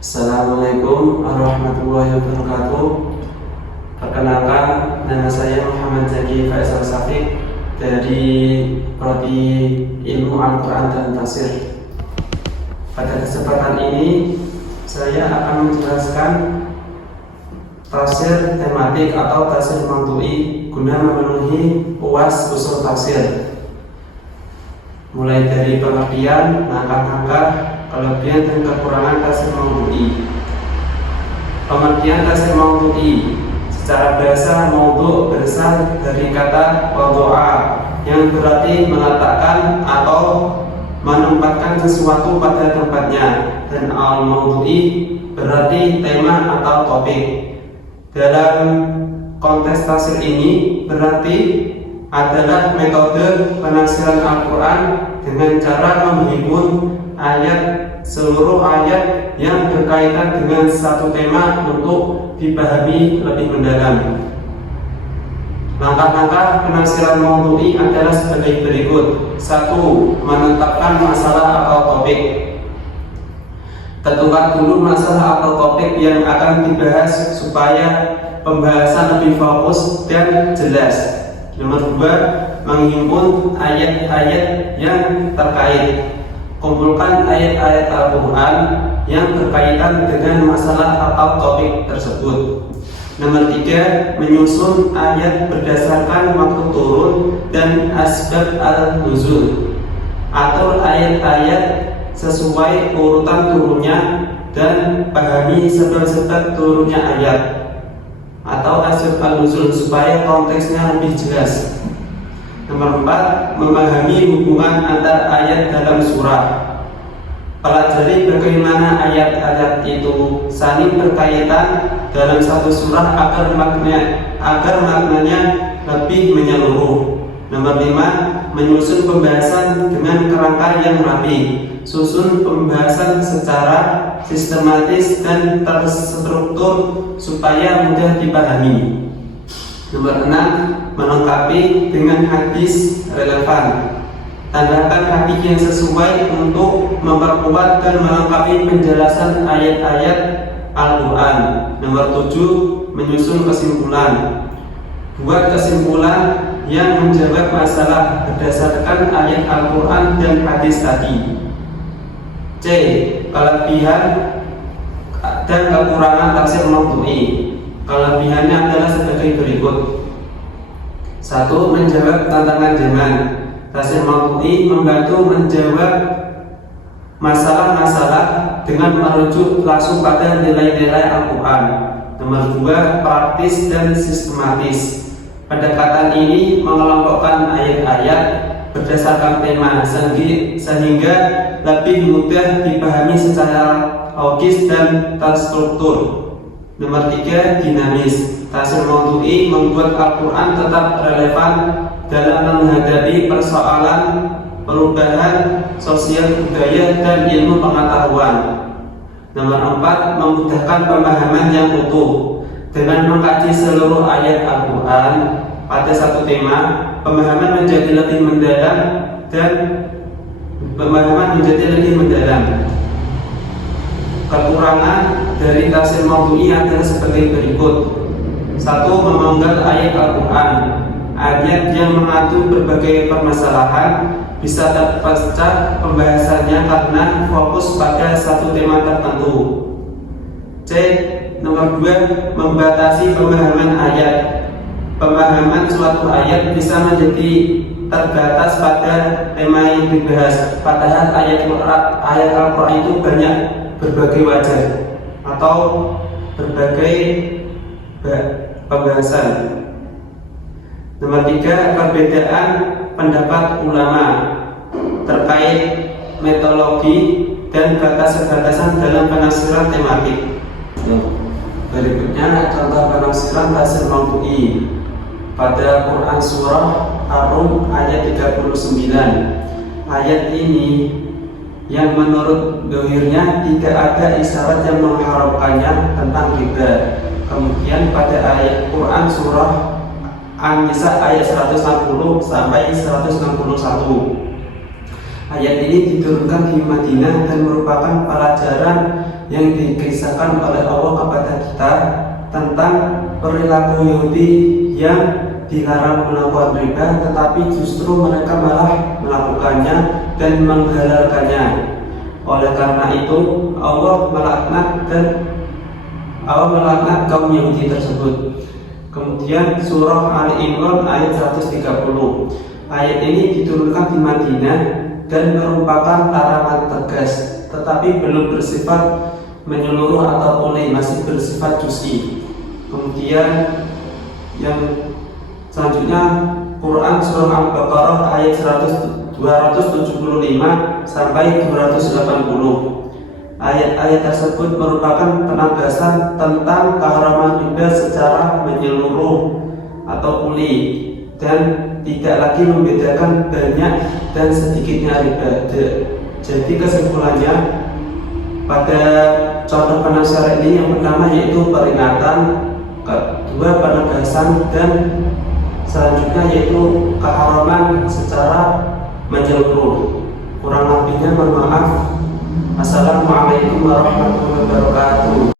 Assalamualaikum warahmatullahi wabarakatuh. Perkenalkan, nama saya Muhammad Zaki Faisal Syafiq dari Prodi Ilmu Al-Quran dan Tafsir. Pada kesempatan ini saya akan menjelaskan tafsir tematik atau tafsir maudu'i guna memenuhi UAS usul tafsir, mulai dari pengertian, langkah-langkah, kelebihan dan kekurangan tafsir maudu'i. Pengertian tafsir maudu'i secara bahasa, maudhu' berasal dari kata wadhu'a yang berarti meletakkan atau menempatkan sesuatu pada tempatnya, dan al-maudu'i berarti tema atau topik. Dalam konteks tafsir ini berarti adalah metode penafsiran Al-Quran dengan cara menghimpun seluruh ayat yang berkaitan dengan satu tema untuk dipahami lebih mendalam. Langkah-langkah penafsiran maudu'i adalah sebagai berikut. 1. Menetapkan masalah atau topik. Tentukan dulu masalah atau topik yang akan dibahas supaya pembahasan lebih fokus dan jelas. Nomor 2. Menghimpun ayat-ayat yang terkait. Kumpulkan ayat-ayat Al-Quran yang berkaitan dengan masalah atau topik tersebut. Nomor 3. Menyusun ayat berdasarkan waktu turun dan asbab al-nuzul. Atur ayat-ayat sesuai urutan turunnya dan pahami sebab-sebab turunnya ayat atau asbab al-nuzul supaya konteksnya lebih jelas. Nomor 4. Memahami hubungan antar ayat dalam surah. Pelajari bagaimana ayat-ayat itu saling berkaitan dalam satu surah agar maknanya lebih menyeluruh. Nomor 5. Menyusun pembahasan dengan kerangka yang rapi. Susun pembahasan secara sistematis dan terstruktur supaya mudah dipahami. Nomor 6. Melengkapi dengan hadis relevan. Tambahkan hadis yang sesuai untuk memperkuat dan melengkapi penjelasan ayat-ayat Al-Quran. Nomor 7. Menyusun kesimpulan. Buat kesimpulan yang menjawab masalah berdasarkan ayat Al-Quran dan hadis tadi. C. Kelebihan dan kekurangan tafsir maudu'i. Kelebihannya adalah sebagai berikut. 1. Menjawab tantangan zaman. Tafsir maudu'i membantu menjawab masalah-masalah dengan merujuk langsung pada nilai-nilai Al-Quran. Nomor 2. Praktis dan sistematis. Pendekatan ini mengelompokkan ayat-ayat berdasarkan tema sehingga lebih mudah dipahami secara logis dan terstruktur. Nomor 3. Dinamis. Tafsir maudu'i membuat Al-Quran tetap relevan dalam menghadapi persoalan perubahan sosial budaya dan ilmu pengetahuan. Nomor 4. Memudahkan pemahaman yang utuh. Dengan mengkaji seluruh ayat Al-Quran pada satu tema, pemahaman menjadi lebih mendalam. Kekurangan dari tafsir maudu'i adalah sebagai berikut. 1. Memenggal ayat Al-Quran. Ayat yang mengatur berbagai permasalahan bisa terpecah pembahasannya karena fokus pada satu tema tertentu. C. Nomor 2. Membatasi pemahaman ayat. Pemahaman suatu ayat bisa menjadi terbatas pada tema yang dibahas, padahal ayat Al-Quran itu banyak berbagai wajah atau berbagai pembahasan. Nomor 3. Perbedaan pendapat ulama terkait metodologi dan batasan-batasan dalam penafsiran tematik. Berikutnya contoh penafsiran tafsir maudu'i pada Quran surah Ar-Rum ayat 39. Ayat ini yang menurut dohirnya tidak ada isyarat yang mengharapkannya tentang riba. Kemudian pada ayat Quran surah An-Nisa ayat 160 sampai 161. Ayat ini diturunkan di Madinah dan merupakan pelajaran yang dikisahkan oleh Allah kepada kita tentang perilaku Yahudi yang dilarang melakukan riba, tetapi justru mereka malah melakukannya dan menghalalkannya. Oleh karena itu Allah melaknat kaum Yahudi tersebut. Kemudian surah Ali Imran ayat 130. Ayat ini diturunkan di Madinah dan merupakan larangan tegas, tetapi belum bersifat menyeluruh atau boleh, masih bersifat juz'i. Kemudian yang selanjutnya Quran surah Al-Baqarah ayat 275 sampai 280. Ayat-ayat tersebut merupakan penegasan tentang keharaman riba secara menyeluruh atau kuli, dan tidak lagi membedakan banyak dan sedikitnya riba. Jadi kesimpulannya, pada contoh penasihat ini yang pertama yaitu peringatan, kedua penegasan, dan selanjutnya yaitu keharaman secara menyeluruh. Kurang lebihnya mohon maaf. Assalamualaikum warahmatullahi wabarakatuh.